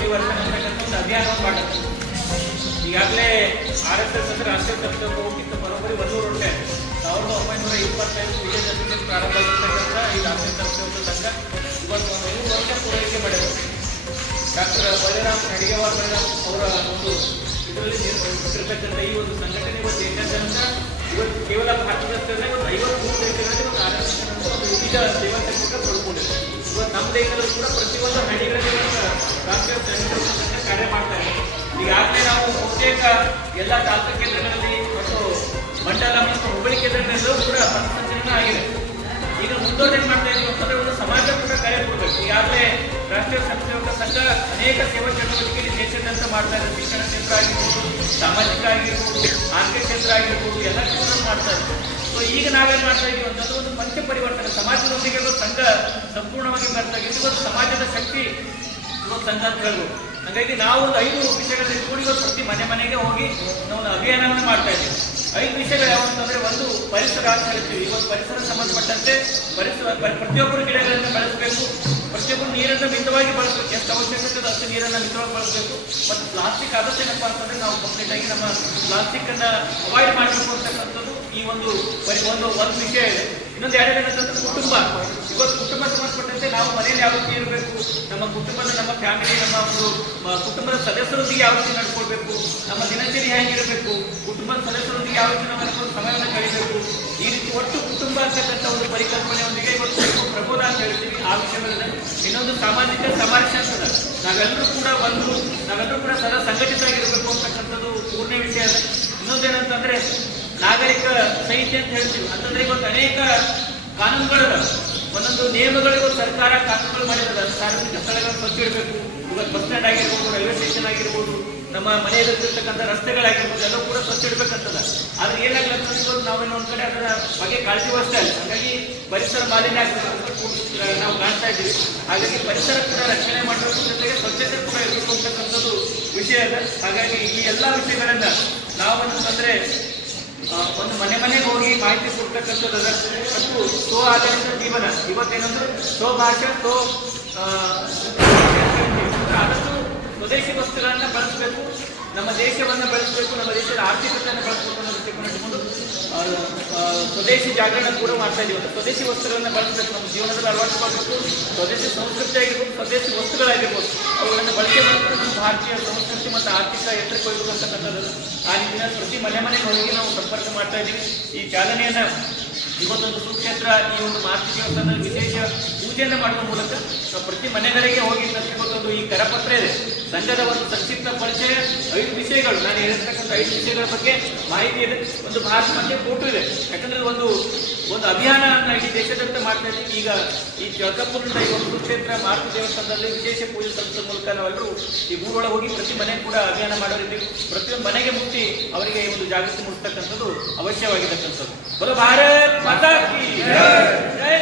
ಪರಿವರ್ತನೆ ಅಂತಕ್ಕಂಥ ಅಭಿಯಾನವನ್ನು ಮಾಡಬೇಕು ಈಗಾಗಲೇ ಆರ್ ಎಸ್ ಎಸ್ ಅಂದ್ರೆ ರಾಷ್ಟ್ರೀಯ ತತ್ವ ಹೋಗಿತ್ತು ಬರೋಬ್ಬರಿ ಒಂದೂರು ರೂಪಾಯಿ ಸಾವಿರದ ಒಂಬೈನೂರ ಇಪ್ಪತ್ತೈದು ವಿಜಯದಶಮಿ ಪ್ರಾರಂಭ ಆಗಿರ್ತಕ್ಕಂಥ ಈ ರಾಷ್ಟ್ರೀಯ ತತ್ವ ಸಂಘ ಇವತ್ತು ಒಂದು ಐದು ವರ್ಷ ಪೂರೈಕೆ ಮಾಡಿದರು. ಡಾಕ್ಟರ್ ಬಲಿರಾಮ್ ಅಡಿಗೆವಾರ್ ಬಲಿರಾಮ್ ಅವರ ಒಂದು ಇದರಲ್ಲಿ ಕೊಟ್ಟಿರ್ತಕ್ಕಂಥ ಈ ಒಂದು ಸಂಘಟನೆ ಇವತ್ತು ದೇಶಾದ್ಯಂತ ಇವತ್ತು ಕೇವಲ ಭಾರತದಲ್ಲಿ ಒಂದು ಐವತ್ಮೂರು ದೇಶಗಳಲ್ಲಿ ಒಂದು ಆರ್ ಎಸ್ ಎಸ್ ಒಂದು ವಿವಿಧ ದೇವತೆಗಳ ಪಡ್ಕೊಂಡಿದೆ ಇವತ್ತು ನಮ್ಮ ದೇಶದಲ್ಲೂ ಕೂಡ ಪ್ರತಿಯೊಂದು ಹಳ್ಳಿಗಳಲ್ಲಿ ಸ್ವಯಂ ಸೇವಕ ಕಾರ್ಯ ಮಾಡ್ತಾ ಈಗಾಗಲೇ ನಾವು ಬಹುತೇಕ ಎಲ್ಲ ತಾಲೂಕು ಕೇಂದ್ರಗಳಲ್ಲಿ ಮತ್ತು ಮಂಡಲ ಮತ್ತು ಹುಬ್ಬಳ್ಳಿ ಕೂಡ ಪಥಸಂಚಲನ ಆಗಿದೆ ಈಗ ಏನ್ ಮಾಡ್ತಾ ಇದೀವಿ ಅಂತಂದ್ರೆ ಒಂದು ಕೂಡ ಕಾರ್ಯ ಕೊಡ್ಬೇಕು. ಈಗಾಗಲೇ ರಾಷ್ಟ್ರೀಯ ಸೇವಕ ಸಂಘ ಅನೇಕ ಸೇವಾ ಚಟುವಟಿಕೆಯಲ್ಲಿ ದೇಶಾದ್ಯಂತ ಮಾಡ್ತಾ ಇದೆ ಶಿಕ್ಷಣ ಕ್ಷೇತ್ರ ಆಗಿರ್ಬೋದು, ಸಾಮಾಜಿಕ ಆಗಿರ್ಬೋದು, ಆರ್ಥಿಕ ಕ್ಷೇತ್ರ ಆಗಿರ್ಬೋದು ಎಲ್ಲ ಮಾಡ್ತಾ ಸೊ ಈಗ ನಾವೇನ್ ಮಾಡ್ತಾ ಇದೀವಿ ಒಂದು ಪಂಚ ಪರಿವರ್ತನೆ. ಸಮಾಜದೊಂದಿಗೆ ಸಂಘ ಸಂಪೂರ್ಣವಾಗಿ ಬರ್ತಾ ಇದೆ ಒಂದು ಸಮಾಜದ ಶಕ್ತಿ. ಸಂಘ ಅಂತ ಹಾಗಾಗಿ ನಾವು ಒಂದು ಐದು ವಿಷಯಗಳಲ್ಲಿ ಕೂಡಿ ಪ್ರತಿ ಮನೆ ಮನೆಗೆ ಹೋಗಿ ನಾವು ಒಂದು ಅಭಿಯಾನವನ್ನು ಮಾಡ್ತಾ ಇದ್ದೀವಿ. ಐದು ವಿಷಯಗಳು ಯಾವ ಅಂತಂದ್ರೆ ಒಂದು ಪರಿಸರ ಅಂತ ಹೇಳ್ತೀವಿ. ಇವತ್ತು ಪರಿಸರ ಸಂಬಂಧಪಟ್ಟಂತೆ ಪರಿಸರ ಪ್ರ- ಪ್ರತಿಯೊಬ್ಬರು ಗಿಡಗಳನ್ನು ಬೆಳೆಸಬೇಕು. ಪ್ರತಿಯೊಬ್ಬರು ನೀರನ್ನು ಮಿತವಾಗಿ ಬಳಸಬೇಕು. ಎಷ್ಟು ಅವಶ್ಯಕತೆ ಅಷ್ಟು ನೀರನ್ನು ಮಿತವಾಗಿ ಬಳಸಬೇಕು. ಮತ್ತು ಪ್ಲಾಸ್ಟಿಕ್ ಆದಷ್ಟು ಏನಪ್ಪಾ ಅಂತಂದ್ರೆ ನಾವು ಕಂಪ್ಲೀಟ್ ಆಗಿ ನಮ್ಮ ಪ್ಲಾಸ್ಟಿಕ್ ಅನ್ನ ಅವಾಯ್ಡ್ ಮಾಡಬೇಕು ಅಂತಕ್ಕಂಥದ್ದು ಈ ಒಂದು ಒಂದು ಒಂದು ವಿಷಯ ಇದೆ. ಇನ್ನೊಂದು ಎರಡನೇದಂತಂದ್ರೆ ಕುಟುಂಬ. ಇವತ್ತು ಕುಟುಂಬ ಸಂಬಂಧಪಟ್ಟಂತೆ ನಾವು ಮನೆಯಲ್ಲಿ ಯಾವ ಇರಬೇಕು ನಮ್ಮ ಕುಟುಂಬದ, ನಮ್ಮ ಫ್ಯಾಮಿಲಿ ನಮ್ಮ ಒಂದು ಕುಟುಂಬದ ಸದಸ್ಯರೊಂದಿಗೆ ಯಾವ ರೀತಿ ನಡ್ಕೊಳ್ಬೇಕು ನಮ್ಮ ದಿನಚರಿ ಹೇಗಿರಬೇಕು? ಕುಟುಂಬದ ಸದಸ್ಯರೊಂದಿಗೆ ಯಾವ ರೀತಿ ನಾವು ಸಮಯವನ್ನು ಕಳಿಬೇಕು. ಈ ರೀತಿ ಒಟ್ಟು ಕುಟುಂಬ ಅಂತಕ್ಕಂಥ ಒಂದು ಪರಿಕಲ್ಪನೆಯೊಂದಿಗೆ ಇವತ್ತು ಪ್ರಬೋಧ ಅಂತ ಹೇಳ್ತೀವಿ. ಆ ವಿಷಯಗಳನ್ನು ಇನ್ನೊಂದು ಸಾಮಾಜಿಕ ಸಮರಕ್ಷೆ ಅಂತದ ನಾವೆಲ್ಲರೂ ಕೂಡ ಒಂದು, ನಾವೆಲ್ಲರೂ ಕೂಡ ಸದಾ ಸಂಘಟಿತರಾಗಿರಬೇಕು ಅಂತಕ್ಕಂಥದ್ದು ಪೂರ್ಣ ವಿಷಯ ಇನ್ನೊಂದು ಇನ್ನೊಂದೇನಂತಂದ್ರೆ ನಾಗರಿಕ ಸಂಹಿತೆ ಅಂತ ಹೇಳ್ತೀವಿ. ಅಂತಂದ್ರೆ ಇವತ್ತು ಅನೇಕ ಕಾನೂನುಗಳಿದೆ ಒಂದೊಂದು ನಿಯಮಗಳಿಗೂ ಸರ್ಕಾರ ಕಾನೂನುಗಳು ಮಾಡಿರೋದು ಸಾರ್ವಜನಿಕ ಸ್ಥಳಗಳನ್ನು ಸ್ವಚ್ಛ ಇಡಬೇಕು ಇವತ್ತು ಬಸ್ ಸ್ಟ್ಯಾಂಡ್ ಆಗಿರ್ಬೋದು, ರೈಲ್ವೆ ಸ್ಟೇಷನ್ ಆಗಿರ್ಬೋದು, ನಮ್ಮ ಮನೆ ಇರ್ತಕ್ಕಂಥ ರಸ್ತೆಗಳಾಗಿರ್ಬೋದು ಎಲ್ಲ ಕೂಡ ಸ್ವಚ್ಛ ಇಡಬೇಕಂತದ ಆದ್ರೆ ಏನಾಗ್ಲಂತ ಇವತ್ತು ನಾವೇನೋ ಒಂದ್ ಕಡೆ ಅದರ ಬಗ್ಗೆ ಕಾಳಜಿ ವಹಿಸ್ತಾ ಇಲ್ಲ. ಹಾಗಾಗಿ ಪರಿಸರ ಮಾಲಿನ್ಯ ಆಗ್ತದೆ ನಾವು ಕಾಣ್ತಾ ಇದ್ದೀವಿ. ಹಾಗಾಗಿ ಪರಿಸರ ಕೂಡ ರಕ್ಷಣೆ ಮಾಡಬೇಕು ಜೊತೆಗೆ ಸ್ವಚ್ಛತೆ ಕೂಡ ಇರಬೇಕು ಅಂತಕ್ಕಂಥದ್ದು ವಿಷಯ ಅಲ್ಲ. ಹಾಗಾಗಿ ಈ ಎಲ್ಲ ವಿಷಯಗಳನ್ನ ಒಂದು ಮನೆ ಮನೆಗೆ ಹೋಗಿ ಮಾಹಿತಿ ಕೊಡ್ತಕ್ಕಂಥದ್ದು. ಮತ್ತು ಸೋ ಆಧಾರಿತ ಜೀವನ ಇವತ್ತೇನಂದ್ರೆ ಸೋ ಭಾಷೆ ಸೋ ಆದಷ್ಟು ಸ್ವದೇಶಿ ವಸ್ತುಗಳನ್ನು ಬಳಸಬೇಕು, ನಮ್ಮ ದೇಶವನ್ನು ಬೆಳೆಸಬೇಕು, ನಮ್ಮ ದೇಶದ ಆರ್ಥಿಕತೆಯನ್ನು ಬಳಸಬೇಕು ಅನ್ನೋ ದೃಷ್ಟಿಕೋನ ಇಟ್ಕೊಂಡು ಆ, ಆ, ಸ್ವದೇಶಿ ಜಾಗರಣ ಕೂಡ ಮಾಡ್ತಾ ಇದೀವಿ. ಸ್ವದೇಶಿ ವಸ್ತುಗಳನ್ನು ಬಳಸಬೇಕು. ನಮ್ಮ ಜೀವನದಲ್ಲಿ ಅಳವಡಿಸಿಕೊಳ್ಬೇಕು. ಸ್ವದೇಶಿ ಸಂಸ್ಕೃತಿ ಆಗಿರ್ಬೋದು, ಸ್ವದೇಶಿ ವಸ್ತುಗಳಾಗಿರ್ಬೋದು, ಅವುಗಳನ್ನು ಬಳಕೆ ಮಾಡಬೇಕು ನಮ್ಮ ಭಾರತೀಯ ಸಂಸ್ಕೃತಿ ಮತ್ತು ಆರ್ಥಿಕ ಎತ್ತರಕ್ಕೆ ಹೋಗ್ಬೇಕು ಅಂತಕ್ಕಂಥದ್ದು ಆ ನಿಟ್ಟಿನ ಪ್ರತಿ ಮನೆ ಮನೆಗೆ ಹೋಗಿ ನಾವು ಸಂಪರ್ಕ ಮಾಡ್ತಾ ಇದ್ದೀವಿ ಈ ಚಾಲನೆಯನ್ನು ಇವತ್ತೊಂದು ಸುಕ್ಷೇತ್ರ, ಈ ಒಂದು ಮಾತೃ ದೇವಸ್ಥಾನದಲ್ಲಿ ವಿಶೇಷ ಪೂಜೆಯನ್ನು ಮಾಡುವ ಮೂಲಕ ಪ್ರತಿ ಮನೆಗಳಿಗೆ ಹೋಗಿ ಇವತ್ತೊಂದು ಈ ಕರಪತ್ರ ಇದೆ. ಸಂಘದ ಒಂದು ಸಂಕ್ಷಿಪ್ತ ಪರಿಚಯ ಐದು ವಿಷಯಗಳು. ನಾನು ಹೇಳಿರ್ತಕ್ಕಂಥ ಐದು ವಿಷಯಗಳ ಬಗ್ಗೆ ಮಾಹಿತಿ ಇದೆ. ಒಂದು ಭಾರತ ಮತ್ತೆ ಫೋಟೋ ಇದೆ ಯಾಕಂದ್ರೆ ಒಂದು ಒಂದು ಅಭಿಯಾನ ಇಡೀ ದೇಶದಂತ ಮಾಡ್ತಾ ಇದ್ದೀವಿ ಈಗ ಈ ಜಗಪುರದ ಈ ಒಂದು ಕುರುಕ್ಷೇತ್ರ, ಮಾರುತಿ ದೇವಸ್ಥಾನದಲ್ಲಿ ವಿಶೇಷ ಪೂಜೆ ಸಲ್ಲಿಸುವ ಮೂಲಕ ನಾವೆಲ್ಲರೂ ಈ ಊರೊಳಗೆ ಹೋಗಿ ಪ್ರತಿ ಮನೆ ಕೂಡ ಅಭಿಯಾನ ಮಾಡೋರಿದ್ದೀವಿ ಪ್ರತಿಯೊಂದು ಮನೆಗೆ ಮುಟ್ಟಿ ಅವರಿಗೆ ಈ ಒಂದು ಜಾಗೃತಿ ಮೂಡಿಸ್ತಕ್ಕಂಥದ್ದು ಅವಶ್ಯವಾಗಿರ್ತಕ್ಕಂಥದ್ದು. ಬರೋ ಭಾರತ್, ಮಾತಾ ಕಿ ಜೈ.